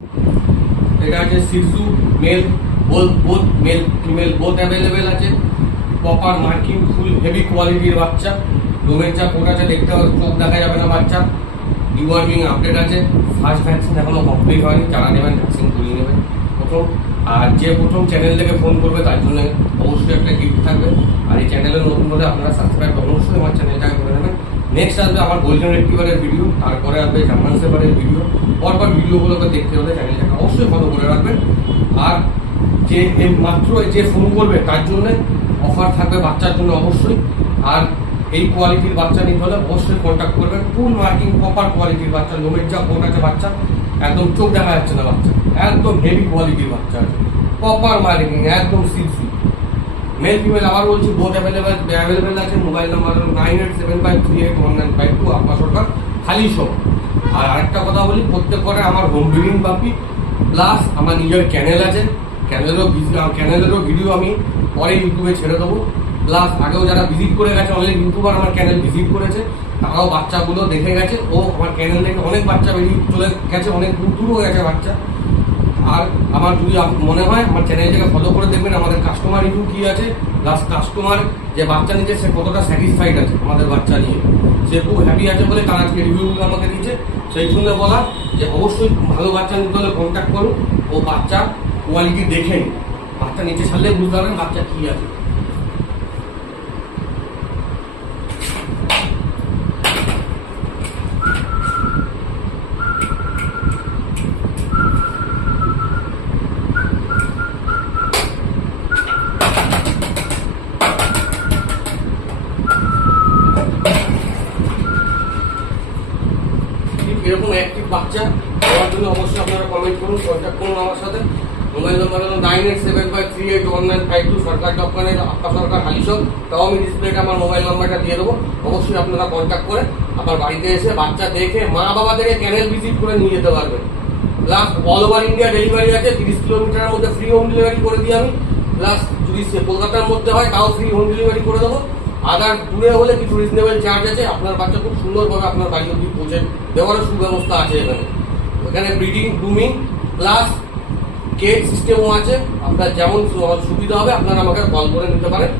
এটা আছে শিশু male, both male female both available আছে। প্রপার মার্কিং, ফুল হেভি কোয়ালিটির বাচ্চা। ডোমের যা কোট আছে, দেখতে হবে, চোখ দেখা যাবে না বাচ্চা। ডিওয়ার্মিং আপডেট আছে। ফার্স্ট ভ্যাকসিন এখনো কমপ্লিট হয়নি, যারা নেবেন ভ্যাকসিন করিয়ে নেবেন প্রথম। আর যে প্রথম চ্যানেল থেকে ফোন করবে তার জন্য অবশ্যই একটা গিফট থাকবে। আর এই চ্যানেলে নতুন হলে আপনারা সাবস্ক্রাইব অবশ্যই আমার চ্যানেলটাকে করে নেবেন। নেক্সট আসবে আমার গোল্ডেন রিট্রিভারের ভিডিও, তারপরে আসবে জার্মান শেপার্ডের ভিডিও। পরপর ভিডিওগুলোকে দেখতে হলে চ্যানেলটাকে অবশ্যই ফলো করে রাখবেন। আর যে মাত্র যে ফোন করবে তার জন্য অফার থাকবে বাচ্চার জন্য অবশ্যই। আর এই কোয়ালিটির বাচ্চা নিতে হলে অবশ্যই কন্ট্যাক্ট করবেন। ফুল মার্কিং প্রপার কোয়ালিটির বাচ্চা, লোমের যা কোট আছে বাচ্চা, একদম চোখ দেখা যাচ্ছে না বাচ্চা, একদম হেভি কোয়ালিটির বাচ্চা আছে। প্রপার মার্কিং, একদম সিক্সি। মেল ফিমেল আবার বলছি বোথ অ্যাভেলেবেল আছে। মোবাইল নাম্বার 9875381952, আপনার সরকার খালি সব। আর আরেকটা কথা বলি, প্রত্যেক করে আমার হোম ব্রিডিং পাপি প্লাস আমার নিজের চ্যানেল আছে। চ্যানেলেরও ভিডিও আমি পরে ইউটিউবে ছেড়ে দেবো। প্লাস আগেও যারা ভিজিট করে গেছে, অনেক ইউটিউবার আমার চ্যানেল ভিজিট করেছে, তারাও বাচ্চাগুলো দেখে গেছে। ও আমার চ্যানেল থেকে অনেক বাচ্চা বেরিয়ে চলে গেছে, অনেক দূর হয়ে গেছে বাচ্চা। আর আমার যদি মনে হয় আমার চ্যানেলটাকে ফলো করে দেখবেন আমাদের কাস্টমার রিভিউ কি আছে, প্লাস কাস্টমার যে বাচ্চা নিচ্ছে সে কতটা স্যাটিসফাইড আছে আমাদের বাচ্চা নিয়ে, সে খুব হ্যাপি আছে বলে তার আজকে রিভিউগুলো আমাকে দিচ্ছে। সেই জন্য বলা যে অবশ্যই ভালো বাচ্চা নিতে হলে কন্ট্যাক্ট করুন। ও বাচ্চা কোয়ালিটি দেখে নিন, বাচ্চা নিচে ছাড়লে বুঝতে পারবেন বাচ্চা কি আছে। এরকম অ্যাক্টিভ বাচ্চা হওয়ার জন্য অবশ্যই আপনারা কমেন্ট করুন, কন্ট্যাক্ট করুন আমার সাথে। মোবাইল নাম্বার হলো 9875381952, সরকার দোকানের আপা সরকার হালিশো। তাও আমি ডিসপ্লেটা আমার মোবাইল নাম্বারটা দিয়ে দেবো। অবশ্যই আপনারা কন্ট্যাক্ট করে আপনার বাড়িতে এসে বাচ্চা দেখে মা বাবা থেকে চ্যানেল ভিজিট করে নিয়ে যেতে পারবেন। Plus all over India delivery আছে। 30 কিলোমিটারের মধ্যে ফ্রি হোম ডেলিভারি করে দিই আমি। প্লাস যদি কলকাতার মধ্যে হয় তাও ফ্রি হোম ডেলিভারি করে দেবো। আদার দূরে হলে কিছু রিজনেবল চার্জ আছে। আপনার বাচ্চা খুব সুন্দরভাবে আপনার বাড়ি অবধি পৌঁছে দেওয়ারও সুব্যবস্থা আছে এখানে। এখানে ব্রিডিং, গ্রুমিং প্লাস কেজ সিস্টেমও আছে। আপনার যেমন সুবিধা হবে আপনারা আমাকে কল করে নিতে পারেন।